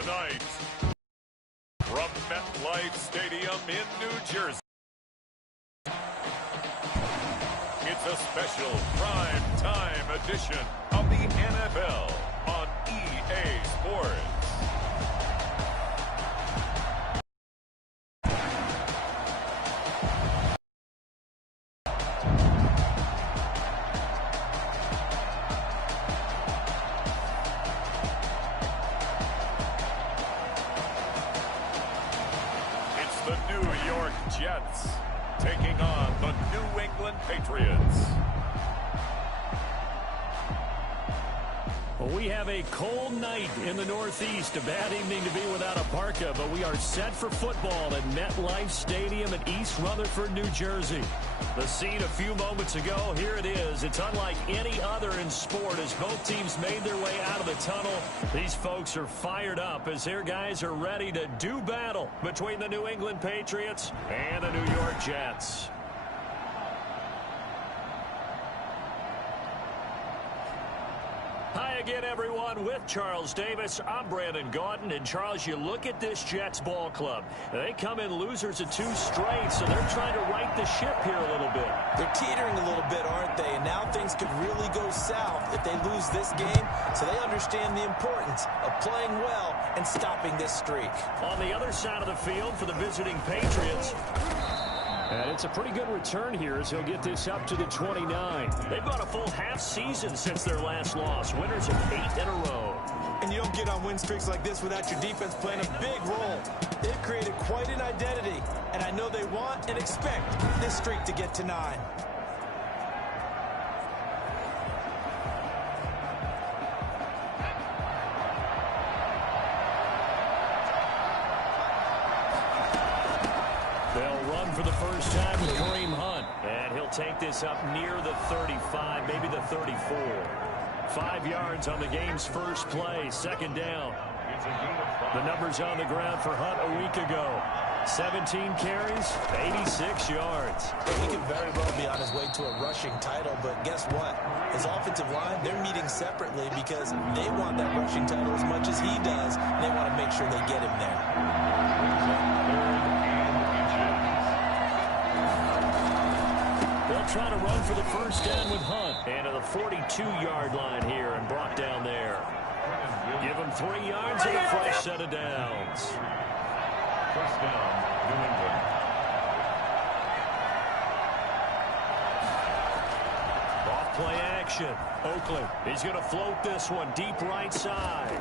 Tonight, from MetLife Stadium in New Jersey, it's a special prime time edition of the NFL on EA Sports. The New York Jets taking on the New England Patriots. Well, we have a cold night in the Northeast. A bad evening to be without a parka, but we are set for football at MetLife Stadium in East Rutherford, New Jersey. The scene a few moments ago, here it is. It's unlike any other in sport as both teams made their way out of the tunnel. These folks are fired up as their guys are ready to do battle between the New England Patriots and the New York Jets. Hi again, everyone. With Charles Davis, I'm Brandon Gaudin. And, Charles, you look at this Jets ball club. They come in losers of 2 straight, so they're trying to right the ship here a little bit. They're teetering a little bit, aren't they? And now things could really go south if they lose this game, so they understand the importance of playing well and stopping this streak. On the other side of the field for the visiting Patriots, and it's a pretty good return here as he'll get this up to the 29. They've got a full half season since their last loss. Winners of 8 in a row. And you don't get on win streaks like this without your defense playing a big role. They've created quite an identity, and I know they want and expect this streak to get to 9. For the first time with Kareem Hunt. And he'll take this up near the 35, maybe the 34. 5 yards on the game's first play, second down. The numbers on the ground for Hunt a week ago. 17 carries, 86 yards. He could very well be on his way to a rushing title, but guess what? His offensive line, they're meeting separately because they want that rushing title as much as he does, and they want to make sure they get him there. Trying to run for the first down with Hunt. And to the 42-yard line here and brought down there. Give him 3 yards and a fresh set of downs. First down, New England. Off play action. Oakland, he's going to float this one deep right side.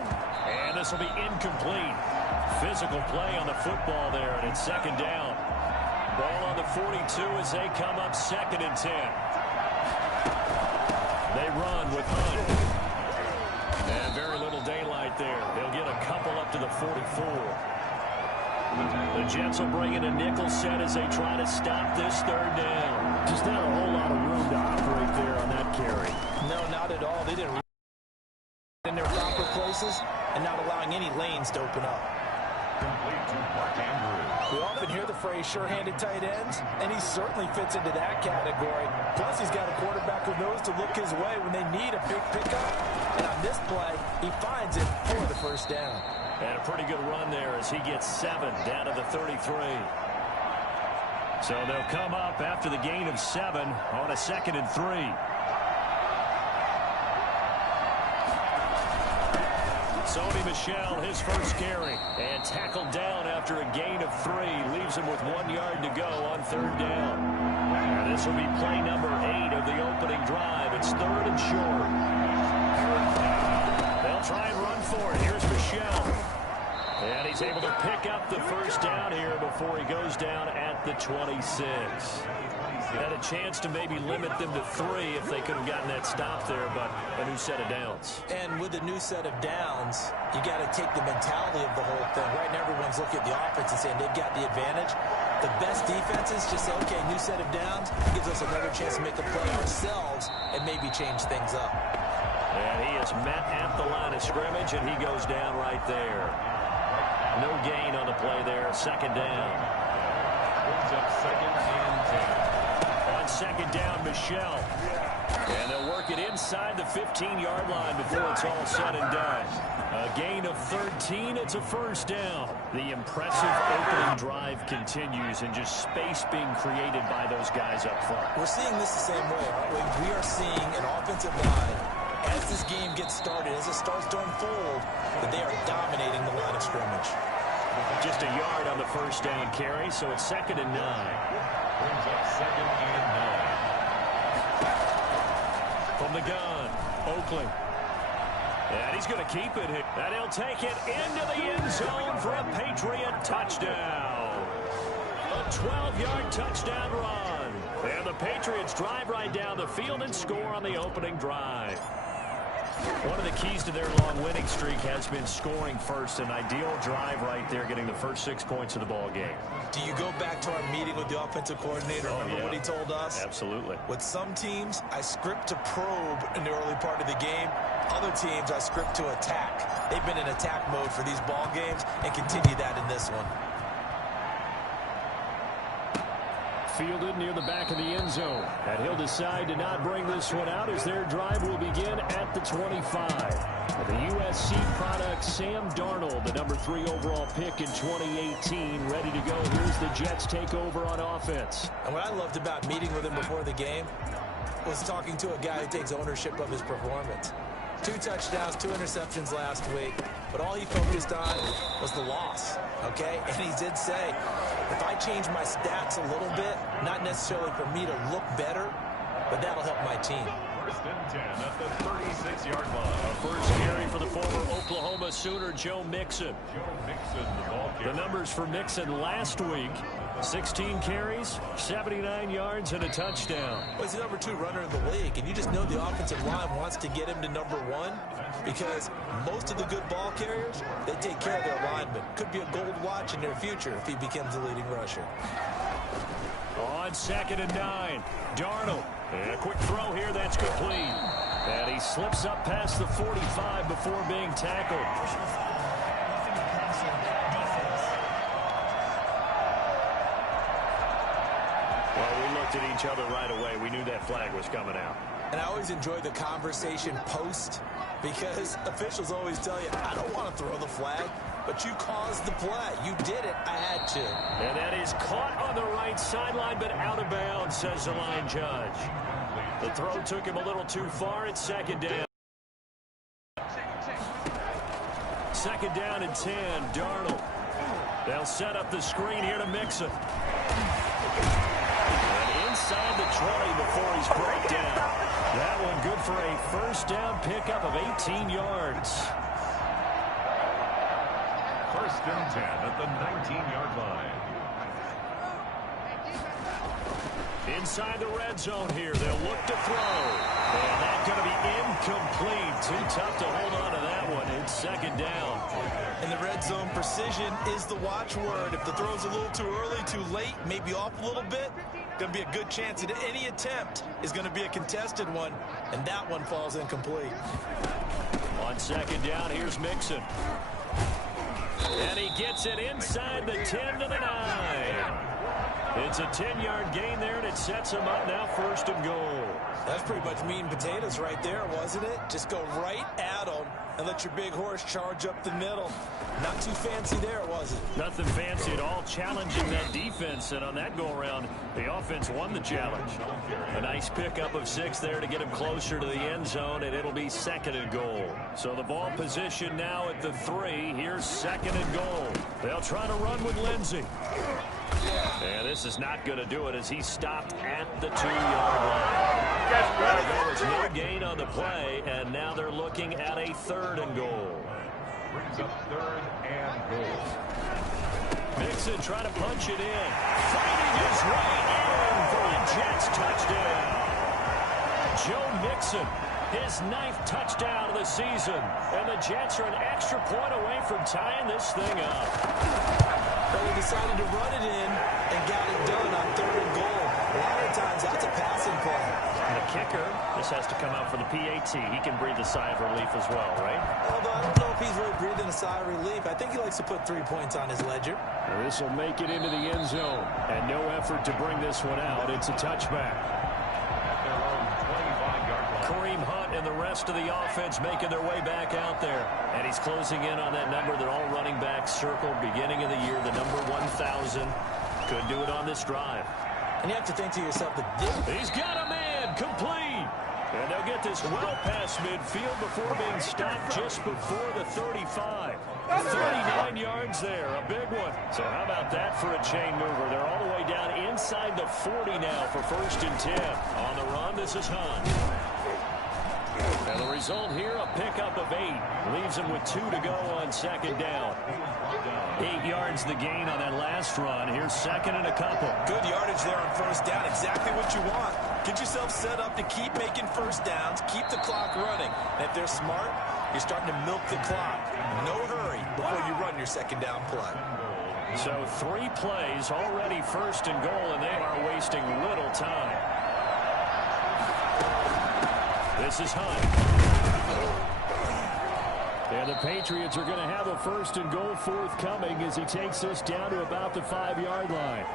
And this will be incomplete. Physical play on the football there, and it's second down. Ball on the 42 as they come up 2nd and 10. They run with Hunt. And very little daylight there. They'll get a couple up to the 44. The Jets will bring in a nickel set as they try to stop this 3rd down. Just not a whole lot of room to operate there on that carry. No, not at all. They didn't in their proper places and not allowing any lanes to open up. Complete to Mark Andrews. We often hear the phrase sure-handed tight ends, and he certainly fits into that category. Plus, he's got a quarterback who knows to look his way when they need a big pickup. And on this play, he finds it for the first down. And a pretty good run there as he gets 7 down to the 33. So they'll come up after the gain of 7 on a 2nd and 3. Sony Michel, his first carry, and tackled down after a gain of 3. Leaves him with 1 yard to go on 3rd down. And this will be play number 8 of the opening drive. It's 3rd and short. They'll try and run for it. Here's Michel. And he's able to pick up the first down here before he goes down at the 26. Had a chance to maybe limit them to 3 if they could have gotten that stop there, but a new set of downs. And with a new set of downs, you got to take the mentality of the whole thing. Right now, everyone's looking at the offense and saying they've got the advantage. The best defenses just say, okay, new set of downs. It gives us another chance to make a play ourselves and maybe change things up. And he is met at the line of scrimmage, and he goes down right there. No gain on the play there. 2nd down. Brings up 2nd and 10. On 2nd down, Michel. And they'll work it inside the 15-yard line before it's all said and done. A gain of 13. It's a first down. The impressive opening drive continues, and just space being created by those guys up front. We're seeing this the same way, aren't we? We are seeing an offensive line, as this game gets started, as it starts to unfold, that they are dominating the line of scrimmage. Just a yard on the first down carry, so it's 2nd and 9. Brings up 2nd and 9. From the gun, Oakley. And he's going to keep it. And he'll take it into the end zone for a Patriot touchdown. A 12-yard touchdown run. And the Patriots drive right down the field and score on the opening drive. One of the keys to their long winning streak has been scoring first. An ideal drive right there, getting the first 6 points of the ball game. Do you go back to our meeting with the offensive coordinator? Remember what he told us? Absolutely. With some teams, I script to probe in the early part of the game. Other teams, I script to attack. They've been in attack mode for these ball games and continue that in this one. Fielded near the back of the end zone. And he'll decide to not bring this one out as their drive will begin at the 25. The USC product, Sam Darnold, the number 3 overall pick in 2018, ready to go. Here's the Jets take over on offense. And what I loved about meeting with him before the game was talking to a guy who takes ownership of his performance. 2 touchdowns, 2 interceptions last week, but all he focused on was the loss, okay? And he did say, if I change my stats a little bit, not necessarily for me to look better, but that'll help my team. 1st and 10 at the 36-yard line. A first carry for the former Oklahoma Sooner, Joe Mixon. Joe Mixon, the ball carrier. The numbers for Mixon last week, 16 carries, 79 yards, and a touchdown. Well, he's the number 2 runner in the league, and you just know the offensive line wants to get him to number 1 because most of the good ball carriers, they take care of their linemen. Could be a gold watch in their future if he becomes the leading rusher. On 2nd and 9, Darnold. And a quick throw here, that's complete. And he slips up past the 45 before being tackled. Well, we looked at each other right away. We knew that flag was coming out. And I always enjoy the conversation post because officials always tell you, I don't want to throw the flag, but you caused the play. You did it. I had to. And that is caught on the right sideline, but out of bounds, says the line judge. The throw took him a little too far. It's 2nd down. 2nd down and 10, Darnold. They'll set up the screen here to Mixon. And inside the 20 before he's brought down. That one good for a first down pickup of 18 yards. 1st and 10 at the 19-yard line. Inside the red zone here. They'll look to throw. And that's going to be incomplete. Too tough to hold on to that one. It's 2nd down. In the red zone, precision is the watchword. If the throw's a little too early, too late, maybe off a little bit, going to be a good chance that any attempt is going to be a contested one, and that one falls incomplete. On 2nd down, here's Mixon. And he gets it inside the 10 to the 9. It's a 10-yard gain there, and it sets him up now 1st and goal. That's pretty much meat and potatoes right there, wasn't it? Just go right at them and let your big horse charge up the middle. Not too fancy there, was it? Nothing fancy at all, challenging that defense, and on that go-around, the offense won the challenge. A nice pickup of 6 there to get him closer to the end zone, and it'll be 2nd and goal. So the ball position now at the 3. Here's 2nd and goal. They'll try to run with Lindsey. And this is not going to do it as he stopped at the 2-yard line. There was no gain on the play, and now they're looking at a 3rd and goal. Brings up 3rd and goal. Mixon trying to punch it in. Fighting his way in for a Jets touchdown. Joe Mixon, his 9th touchdown of the season. And the Jets are an extra point away from tying this thing up. But he decided to run it in and got it done on 3rd and goal. A lot of times, that's a passing play. And the kicker, this has to come out for the PAT. He can breathe a sigh of relief as well, right? Although I don't know if he's really breathing a sigh of relief. I think he likes to put 3 points on his ledger. This will make it into the end zone. And no effort to bring this one out. It's a touchback. At their own 25-yard line. Kareem Hunt and the rest of the offense making their way back out there. And he's closing in on that number that all running backs circled beginning of the year, the number 1,000. Could do it on this drive. And you have to think to yourself that he's got a man complete. And they'll get this well past midfield before being stopped just before the 35. 39 yards there, a big one. So how about that for a chain mover? They're all the way down inside the 40 now for 1st and 10. On the run, this is Hunt. And the result here, a pickup of 8. Leaves him with 2 to go on 2nd down. 8 yards the gain on that last run. Here's 2nd and a couple. Good yardage there on 1st down. Exactly what you want. Get yourself set up to keep making 1st downs, keep the clock running. And if they're smart, you're starting to milk the clock. No hurry before you run your 2nd down play. So 3 plays, already 1st and goal, and they are wasting little time. This is Hunt. And the Patriots are going to have a 1st and goal forthcoming as he takes this down to about the 5-yard line.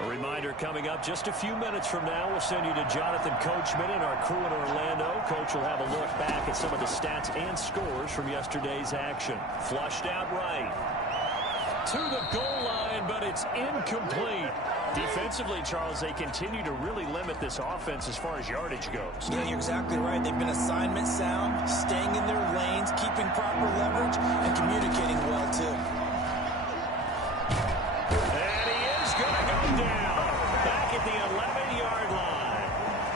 A reminder coming up just a few minutes from now. We'll send you to Jonathan Coachman and our crew in Orlando. Coach will have a look back at some of the stats and scores from yesterday's action. Flushed out right. To the goal line, but it's incomplete. Defensively, Charles, they continue to really limit this offense as far as yardage goes. Yeah, you're exactly right. They've been assignment sound, staying in their lanes, keeping proper leverage, and communicating well, too. And he is going to go down. Back at the 11-yard line.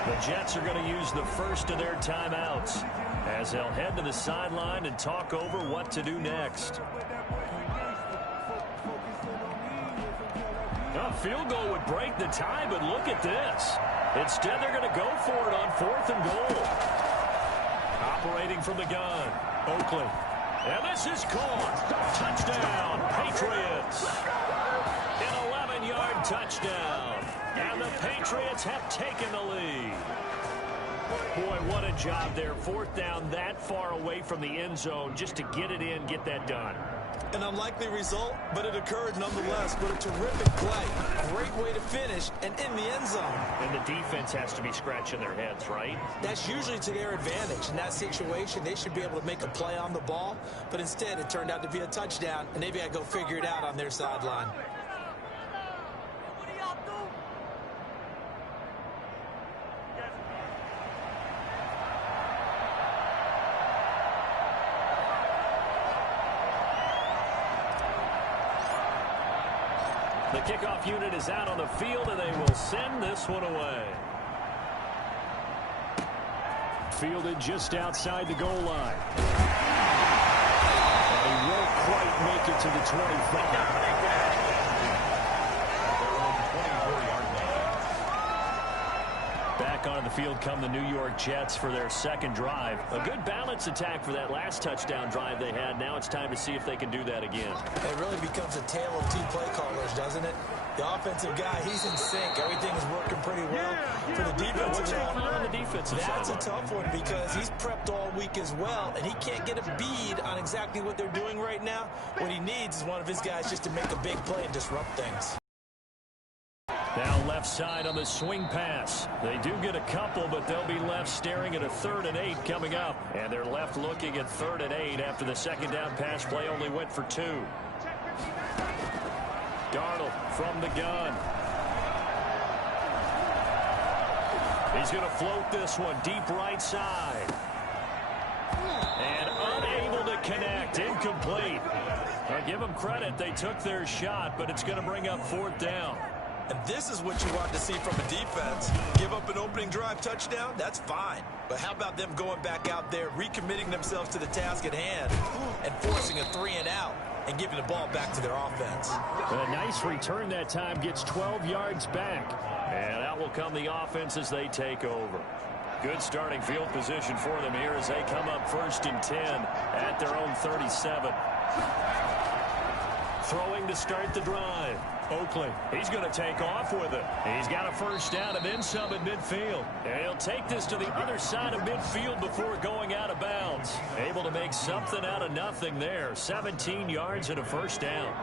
The Jets are going to use the first of their timeouts as they'll head to the sideline and talk over what to do next. A field goal would break the tie, but look at this. Instead, they're going to go for it on 4th and goal. Operating from the gun, Oakley. And this is caught. Touchdown, Patriots. An 11-yard touchdown. And the Patriots have taken the lead. Boy, what a job there. 4th down that far away from the end zone just to get it in, get that done. An unlikely result, but it occurred nonetheless. But a terrific play. Great way to finish and in the end zone. And the defense has to be scratching their heads, right? That's usually to their advantage. In that situation, they should be able to make a play on the ball. But instead, it turned out to be a touchdown, and they've got to go figure it out on their sideline. The kickoff unit is out on the field, and they will send this one away. Fielded just outside the goal line. And he won't quite make it to the 25. Back onto the field come the New York Jets for their 2nd drive. A good balance attack for that last touchdown drive they had. Now it's time to see if they can do that again. It really becomes a tale of 2 play callers, doesn't it? The offensive guy, he's in sync. Everything is working pretty well. For the defensive What's going on the defensive side? That's a tough one because he's prepped all week as well, and he can't get a bead on exactly what they're doing right now. What he needs is one of his guys just to make a big play and disrupt things. Now left side on the swing pass. They do get a couple, but they'll be left staring at a 3rd and 8 coming up. And they're left looking at 3rd and 8 after the 2nd down pass play only went for 2. Darnold from the gun. He's going to float this one deep right side. And unable to connect. Incomplete. I'll give them credit. They took their shot, but it's going to bring up 4th down. And this is what you want to see from a defense. Give up an opening drive touchdown, that's fine. But how about them going back out there, recommitting themselves to the task at hand, and forcing a 3 and out, and giving the ball back to their offense. A nice return that time, gets 12 yards back. And out will come the offense as they take over. Good starting field position for them here as they come up 1st and 10 at their own 37. Throwing to start the drive. Oakley, he's going to take off with it. He's got a 1st down and then some at midfield. And he'll take this to the other side of midfield before going out of bounds. Able to make something out of nothing there. 17 yards and a 1st down.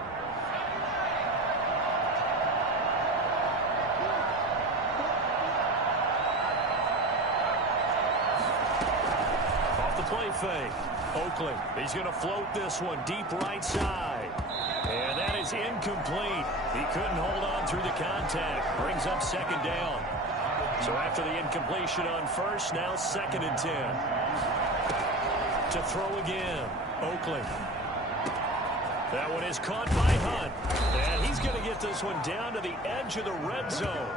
the play fake. Oakley, he's going to float this one deep right side. And that is incomplete. He couldn't hold on through the contact. Brings up second down. So after the incompletion on first, now 2nd and 10. To throw again, Oakley. That one is caught by Hunt. And he's going to get this one down to the edge of the red zone.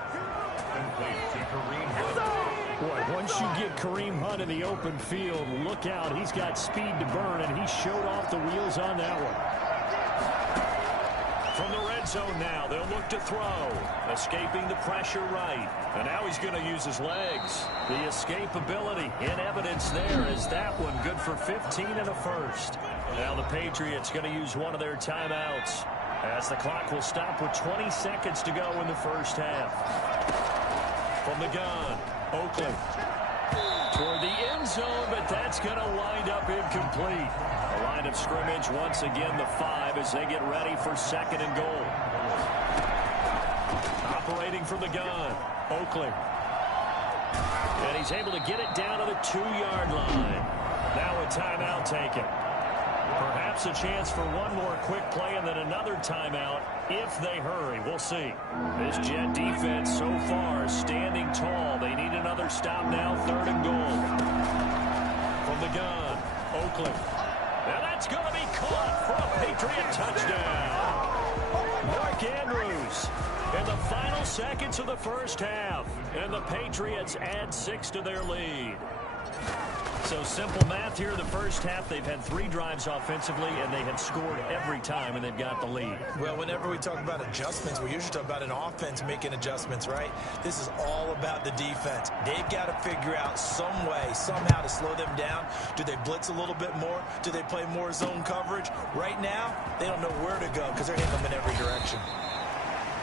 Boy, once you get Kareem Hunt in the open field, look out. He's got speed to burn, and he showed off the wheels on that one. From the red zone now, they'll look to throw. Escaping the pressure right. And now he's going to use his legs. The escapability in evidence there is that one good for 15 and a first. Now the Patriots going to use one of their timeouts as the clock will stop with 20 seconds to go in the first half. From the gun, Oakley toward the end zone, but that's going to wind up incomplete. The line of scrimmage once again the 5 as they get ready for 2nd and goal. Operating from the gun, Oakley. And he's able to get it down to the 2-yard line. Now a timeout taken. Perhaps a chance for one more quick play and then another timeout if they hurry. We'll see. This Jet defense so far standing tall. They need another stop now, 3rd and goal. From the gun, Oakley. Now that's going to be caught for a Patriot touchdown. Mark Andrews in the final seconds of the first half. And the Patriots add 6 to their lead. So simple math here. The first half, they've had 3 drives offensively, and they have scored every time, and they've got the lead. Well, whenever we talk about adjustments, we usually talk about an offense making adjustments, right? This is all about the defense. They've got to figure out some way, somehow to slow them down. Do they blitz a little bit more? Do they play more zone coverage? Right now, they don't know where to go because they're hitting them in every direction.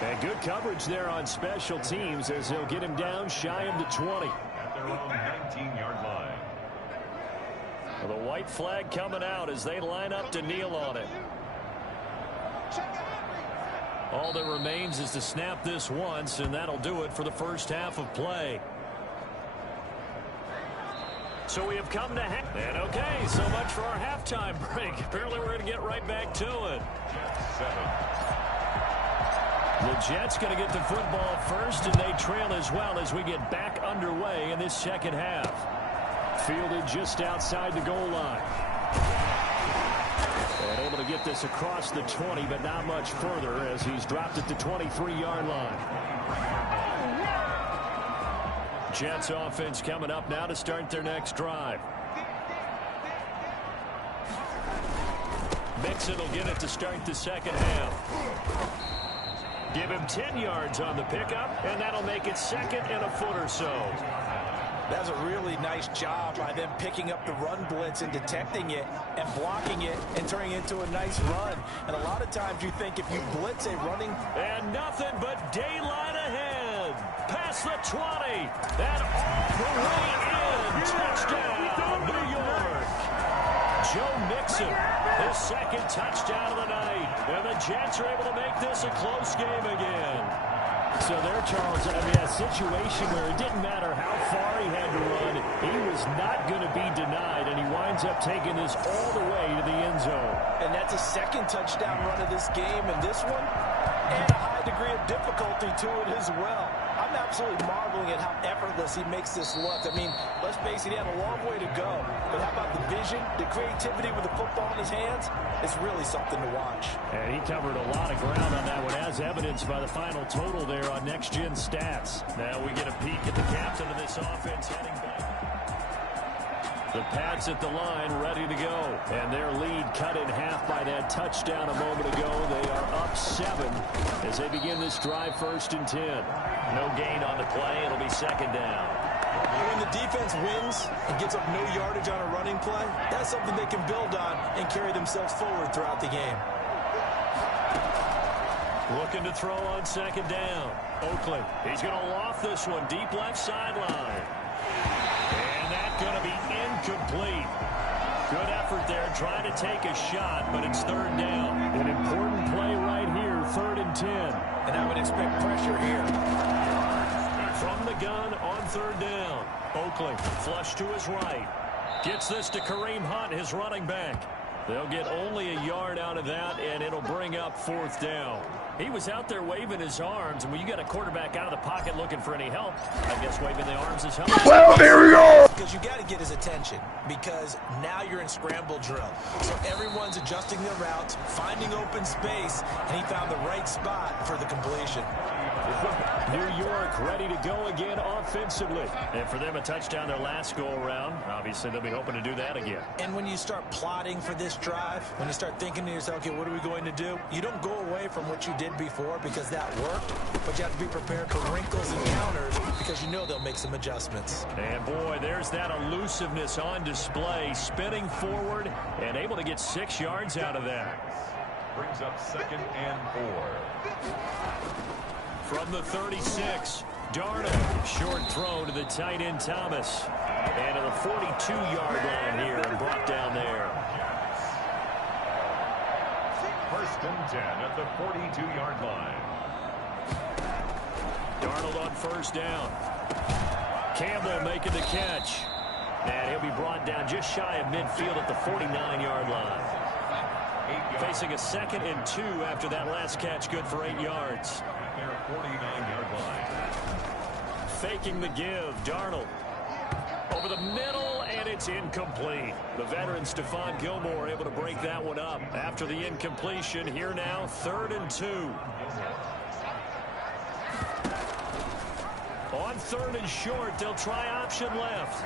And good coverage there on special teams as they'll get him down shy of the 20. At their own 19-yard line. The white flag coming out as they line up to kneel on it. All that remains is to snap this once, and that'll do it for the first half of play. So we have come to and okay, so much for our halftime break. Apparently we're going to get right back to it. The Jets going to get the football first, and they trail as well as we get back underway in this second half. Fielded just outside the goal line. And able to get this across the 20, but not much further as he's dropped at the 23-yard line. Jets offense coming up now to start their next drive. Mixon will get it to start the second half. Give him 10 yards on the pickup, and that'll make it 2nd and a foot or so. That's a really nice job by them picking up the run blitz and detecting it and blocking it and turning it into a nice run. And a lot of times you think if you blitz a running... And nothing but daylight ahead. Past the 20. And all the way in. Touchdown, New York. Joe Mixon, his 2nd touchdown of the night. And the Jets are able to make this a close game again. So there, Charles, I mean, a situation where it didn't matter how far he had to run, he was not going to be denied, and he winds up taking this all the way to the end zone. And that's a 2nd touchdown run of this game, and this one, and a high degree of difficulty to it as well. I'm absolutely marveling at how effortless he makes this look. I mean, let's face it, he had a long way to go. But how about the vision, the creativity with the football in his hands? It's really something to watch. And he covered a lot of ground on that one, as evidenced by the final total there on Next Gen Stats. Now we get a peek at the captain of this offense heading back. The Pats at the line, ready to go. And their lead cut in half by that touchdown a moment ago. They are up 7 as they begin this drive 1st and 10. No gain on the play. It'll be 2nd down. When the defense wins and gets up no yardage on a running play, that's something they can build on and carry themselves forward throughout the game. Looking to throw on 2nd down. Oakley, he's going to loft this one deep left sideline. And that's going to be incomplete. Good effort there, trying to take a shot, but it's 3rd down. An important play right here, 3rd and 10. And I would expect pressure here. From the gun on 3rd down. Oakley, flush to his right. Gets this to Kareem Hunt, his running back. They'll get only a yard out of that, and it'll bring up 4th down. He was out there waving his arms, and when you got a quarterback out of the pocket looking for any help, I guess waving the arms is help. Well, there we go. Because you got to get his attention, because now you're in scramble drill. So everyone's adjusting their routes, finding open space, and he found the right spot for the completion. New York ready to go again offensively. And for them, a touchdown their last go-around. Obviously, they'll be hoping to do that again. And when you start plotting for this drive, when you start thinking to yourself, okay, what are we going to do? You don't go away from what you did before because that worked, but you have to be prepared for wrinkles and counters because you know they'll make some adjustments. And, boy, there's that elusiveness on display, spinning forward and able to get 6 yards out of that. Brings up 2nd and 4. From the 36, Darnold, short throw to the tight end Thomas. And to the 42-yard line here and brought down there. 1st and 10 at the 42-yard line. Darnold on 1st down. Campbell making the catch. And he'll be brought down just shy of midfield at the 49-yard line. Facing a 2nd and 2 after that last catch, good for 8 yards. Their 49-yard line. Faking the give, Darnold. Over the middle, and it's incomplete. The veteran Stephon Gilmore able to break that one up after the incompletion. Here now, 3rd and 2. On 3rd and short, they'll try option left.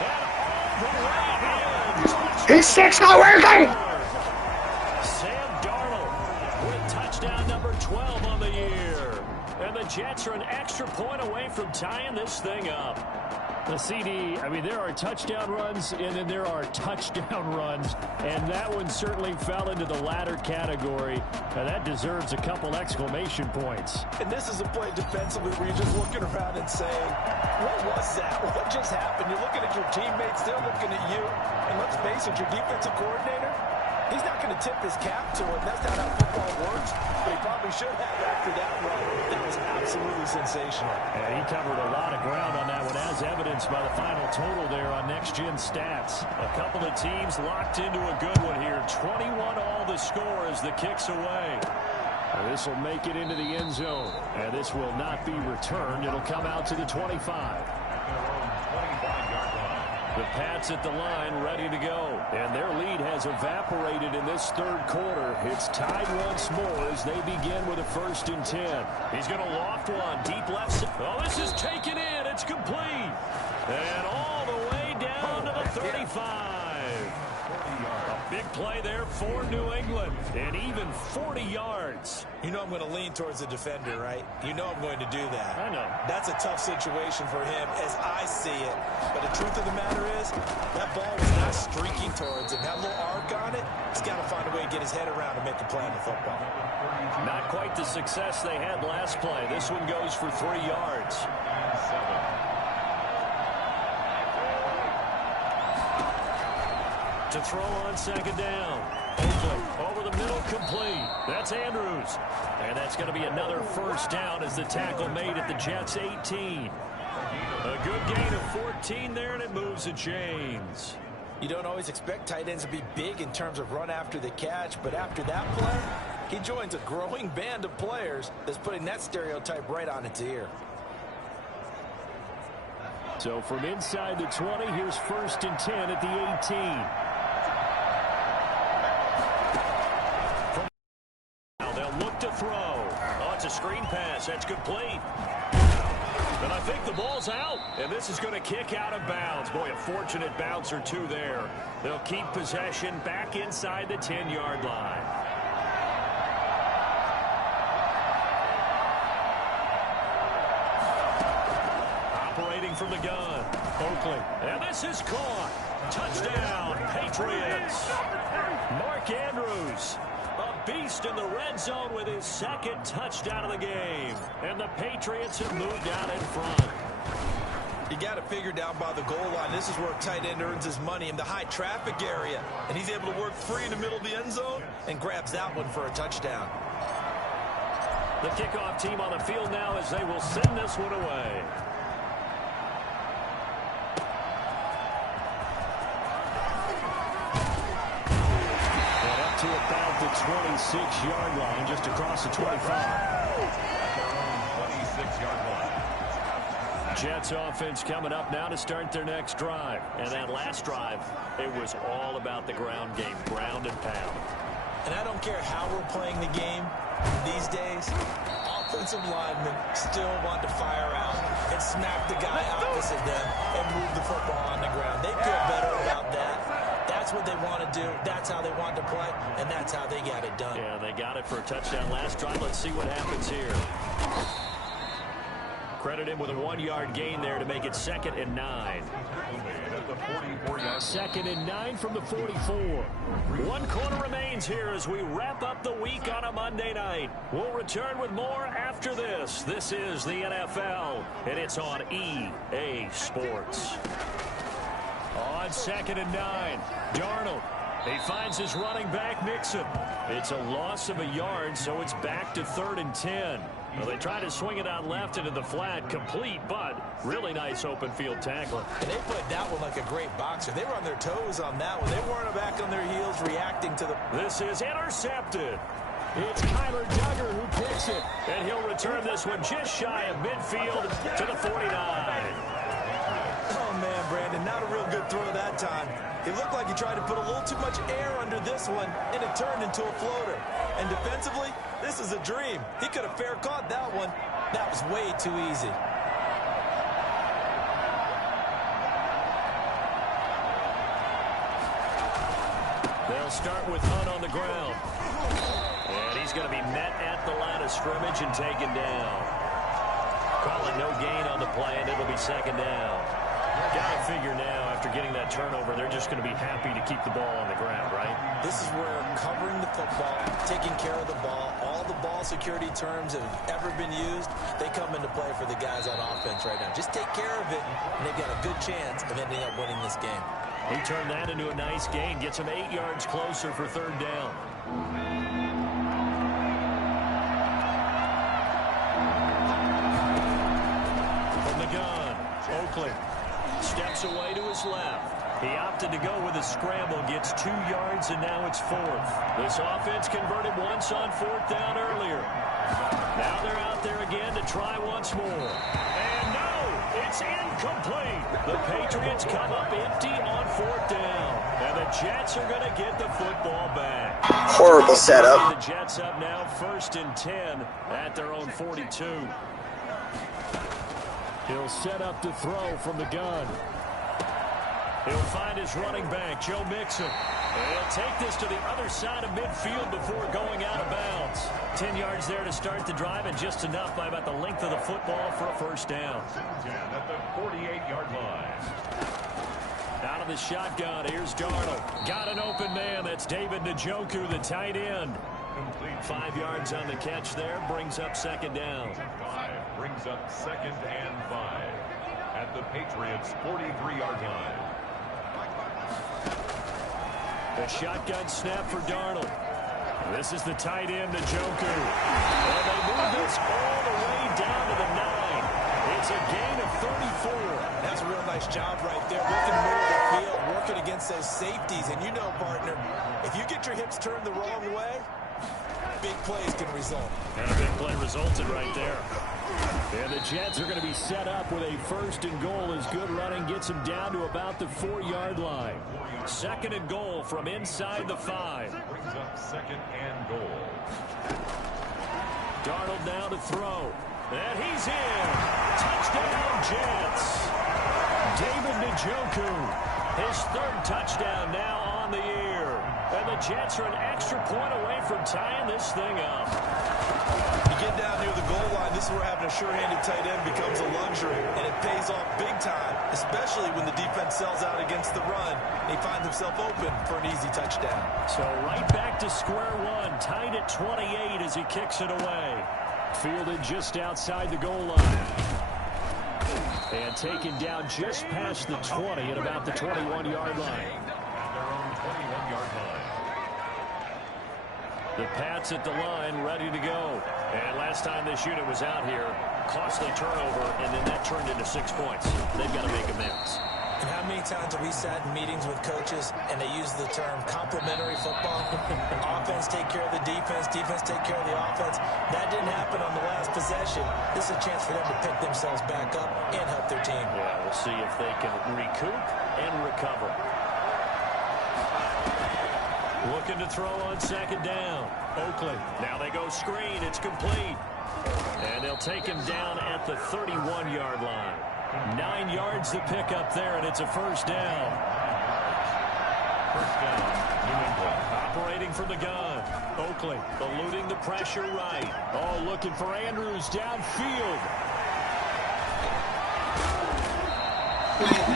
And all the way in. His stick's not working. Sam Darnold with touchdown number 12 on the year. And the Jets are an extra point away from tying this thing up. The CD, I mean, there are touchdown runs, and then there are touchdown runs, and that one certainly fell into the latter category. Now, that deserves a couple exclamation points. And this is a play defensively where you're just looking around and saying, what was that? What just happened? You're looking at your teammates, they're looking at you. And let's face it, your defensive coordinator, he's not going to tip his cap to it. That's not how football works, but he probably should have after that run. That was absolutely sensational. And he covered a lot of ground on that one, as evidenced by the final total there on Next Gen Stats. A couple of teams locked into a good one here. 21 all the score as the kick's away. This will make it into the end zone. And this will not be returned. It'll come out to the 25. The Pats at the line, ready to go. And their lead has evaporated in this 3rd quarter. It's tied once more as they begin with a 1st and 10. He's going to loft one, deep left. Oh, this is taken in. It's complete. And all the way down to the 35. A big play there for New England. And even 40 yards. You know I'm going to lean towards the defender, right? You know I'm going to do that. I know. That's a tough situation for him as I see it. But the truth of the matter is, that ball was not streaking towards him. That little arc on it, he's got to find a way to get his head around and make a play on the football. Not quite the success they had last play. This one goes for 3 yards. To throw on 2nd down. Over the middle, complete. That's Andrews. And that's going to be another 1st down as the tackle made at the Jets' 18. A good gain of 14 there, and it moves the chains. You don't always expect tight ends to be big in terms of run after the catch, but after that play, he joins a growing band of players that's putting that stereotype right on its ear. So from inside the 20, here's 1st and 10 at the 18. To throw. Oh, it's a screen pass. That's complete. And I think the ball's out. And this is going to kick out of bounds. Boy, a fortunate bounce or two there. They'll keep possession back inside the 10-yard line. Operating from the gun. Oakley. And this is caught. Touchdown, Patriots. Mark Andrews. A beast in the red zone with his 2nd touchdown of the game. And the Patriots have moved out in front. You got to figure down by the goal line. This is where a tight end earns his money in the high traffic area. And he's able to work free in the middle of the end zone and grabs that one for a touchdown. The kickoff team on the field now as they will send this one away. 26-yard line, just across the 25. 26-yard line. Jets offense coming up now to start their next drive. And that last drive, it was all about the ground game, ground and pound. And I don't care how we're playing the game these days, offensive linemen still want to fire out and smack the guy opposite them and move the football on the ground. They feel better about that. That's what they want to do. That's how they want to play, and that's how they got it done. Yeah, they got it for a touchdown last drive. Let's see what happens here. Credit him with a 1-yard gain there to make it 2nd and 9. Second and 9 from the 44. 1 quarter remains here as we wrap up the week on a Monday night. We'll return with more after this. This is the NFL, and it's on EA Sports. On 2nd and 9, Darnold. He finds his running back, Mixon. It's a loss of a yard, so it's back to 3rd and 10. Well, they try to swing it out left into the flat, complete, but really nice open field tackle. And they played that one like a great boxer. They were on their toes on that one. They weren't back on their heels reacting to the... This is intercepted. It's Kyler Duggar who picks it, and he'll return this one just shy of midfield to the 49. Oh, man, Brandon, not a real good throw that time. It looked like he tried to put a little too much air under this one, and it turned into a floater. And defensively, this is a dream. He could have fair caught that one. That was way too easy. They'll start with Hunt on the ground. And he's going to be met at the line of scrimmage and taken down. Calling no gain on the play, and it'll be 2nd down. Got to figure now, after getting that turnover, they're just going to be happy to keep the ball on the ground, right? This is where covering the football, taking care of the ball, all the ball security terms that have ever been used, they come into play for the guys on offense right now. Just take care of it, and they've got a good chance of ending up winning this game. He turned that into a nice gain, gets him 8 yards closer for 3rd down. From the gun, Oakley steps away to his left. He opted to go with a scramble, gets 2 yards, and now it's 4th. This offense converted once on 4th down earlier. Now they're out there again to try once more. And no, it's incomplete. The Patriots come up empty on 4th down. And the Jets are going to get the football back. Horrible setup. The Jets up now 1st and 10 at their own 42. He'll set up to throw from the gun. He'll find his running back, Joe Mixon. And he'll take this to the other side of midfield before going out of bounds. 10 yards there to start the drive, and just enough by about the length of the football for a 1st down. At the 48-yard line. Out of the shotgun, here's Darnold. Got an open man. That's David Njoku, the tight end. 5 yards on the catch there, brings up 2nd down. 5 brings up 2nd and 5 at the Patriots' 43-yard line. The shotgun snap for Darnold. This is the tight end, Njoku. And they move this all the way down to the 9. It's a gain of 34. That's a real nice job right there. Working the middle of the field, working against those safeties. And you know, partner, if you get your hips turned the wrong way, big plays can result. And a big play resulted right there. And the Jets are going to be set up with a 1st and goal as good running gets them down to about the 4-yard line. 2nd and goal from inside the 5. Brings up 2nd and goal. Darnold now to throw. And he's in. Touchdown, Jets. David Njoku, his 3rd touchdown now on the year. And the Jets are an extra point away from tying this thing up. You get down near the goal line, this is where having a sure-handed tight end becomes a luxury, and it pays off big time, especially when the defense sells out against the run, and he finds himself open for an easy touchdown. So right back to square one, tied at 28 as he kicks it away. Fielded just outside the goal line. And taken down just past the 20 at about the 21-yard line. At their own 21-yard line. The Pats at the line, ready to go. And last time this unit was out here, costly turnover, and then that turned into 6 points. They've got to make amends. And how many times have we sat in meetings with coaches and they use the term complementary football? Offense take care of the defense, defense take care of the offense. That didn't happen on the last possession. This is a chance for them to pick themselves back up and help their team. Yeah, we'll see if they can recoup and recover. Looking to throw on second down. Oakley. Now they go screen. It's complete. And they'll take him down at the 31-yard line. 9 yards to pick up there, and it's a first down. First down, New England. Operating from the gun. Oakley eluding the pressure right. Oh, looking for Andrews downfield.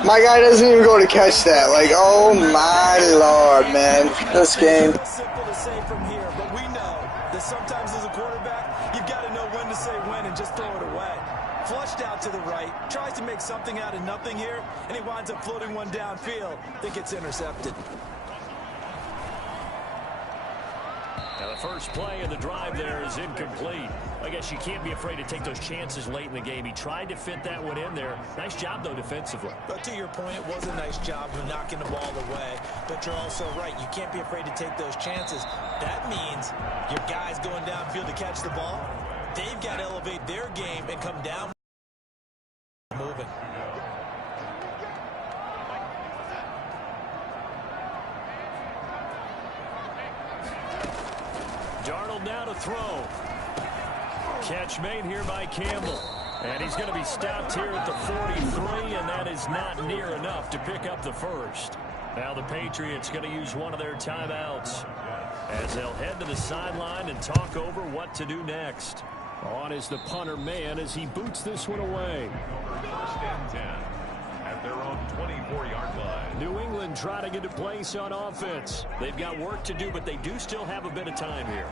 My guy doesn't even go to catch that. Like, oh my lord, man. This game. It's simple to say from here, but we know that sometimes as a quarterback, you've got to know when to say when and just throw it away. Flushed out to the right, tries to make something out of nothing here, and he winds up floating one downfield that gets intercepted. Now the first play of the drive there is incomplete. I guess you can't be afraid to take those chances late in the game. He tried to fit that one in there. Nice job, though, defensively. But to your point, it was a nice job of knocking the ball away. But you're also right. You can't be afraid to take those chances. That means your guys going downfield to catch the ball, they've got to elevate their game and come down moving. Darnold now to throw. Catch made here by Campbell. And he's going to be stopped here at the 43, and that is not near enough to pick up the first. Now the Patriots going to use one of their timeouts as they'll head to the sideline and talk over what to do next. On is the punter man as he boots this one away. First and 10 at their own 24-yard line. New England trying to get to place on offense. They've got work to do, but they do still have a bit of time here.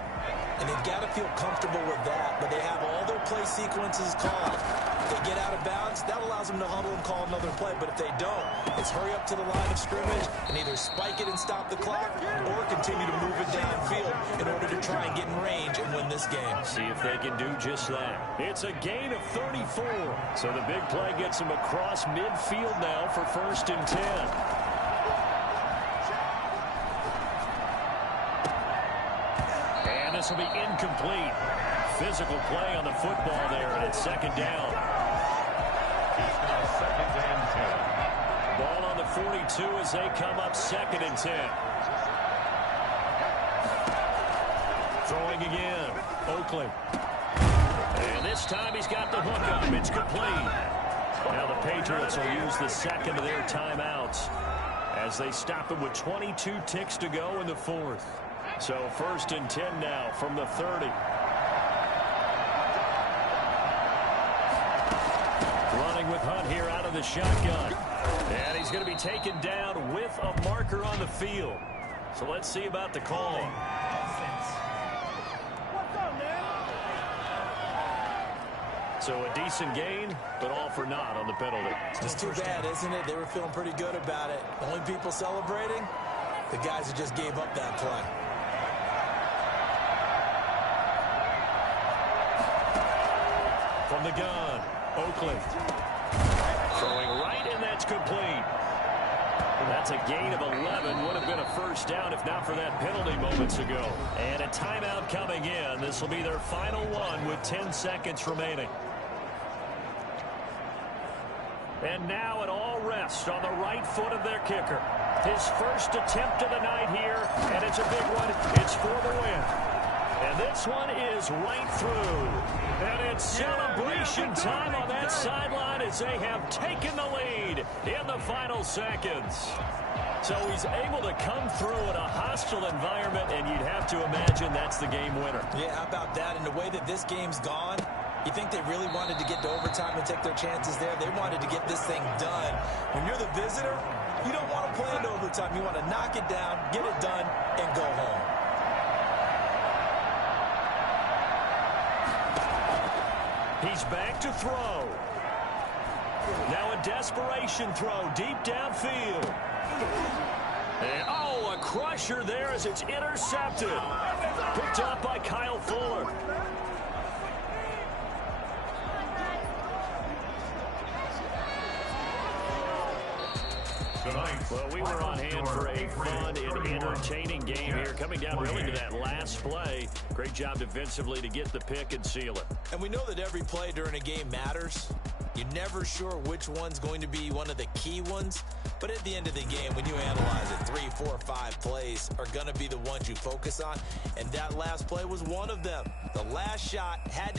And they've got to feel comfortable with that, but they have all their play sequences called. If they get out of bounds, that allows them to huddle and call another play. But if they don't, it's hurry up to the line of scrimmage and either spike it and stop the clock or continue to move it downfield in order to try and get in range and win this game. See if they can do just that. It's a gain of 34. So the big play gets them across midfield now for first and 10. This will be incomplete. Physical play on the football there, and it's second down. It's now second and 10. Ball on the 42 as they come up second and 10. Throwing again. Oakley. And this time he's got the hook up. It's complete. Now the Patriots will use the second of their timeouts as they stop them with 22 ticks to go in the fourth. So first and 10 now from the 30. Running with Hunt here out of the shotgun. And he's going to be taken down with a marker on the field. So let's see about the call. So a decent gain, but all for naught on the penalty. It's too bad, isn't it? They were feeling pretty good about it. The only people celebrating, the guys who just gave up that play. From the gun, Oakley. Throwing right, and that's complete. That's a gain of 11. Would have been a first down if not for that penalty moments ago. And a timeout coming in. This will be their final one with 10 seconds remaining. And now it all rests on the right foot of their kicker. His first attempt of the night here, and it's a big one. It's for the win. And this one is right through. And it's celebration time on that sideline as they have taken the lead in the final seconds. So he's able to come through in a hostile environment, and you'd have to imagine that's the game winner. Yeah, how about that? And the way that this game's gone, you think they really wanted to get to overtime and take their chances there? They wanted to get this thing done. When you're the visitor, you don't want to play into overtime. You want to knock it down, get it done, and go home. He's back to throw. Now a desperation throw deep downfield. And, oh, a crusher there as it's intercepted. Picked up by Kyle Fuller. Well, we were on hand for a fun and entertaining game here, coming down really to that last play. Great job defensively to get the pick and seal it. And we know that every play during a game matters. You're never sure which one's going to be one of the key ones. But at the end of the game, when you analyze it, 3, 4, 5 plays are going to be the ones you focus on. And that last play was one of them. The last shot had to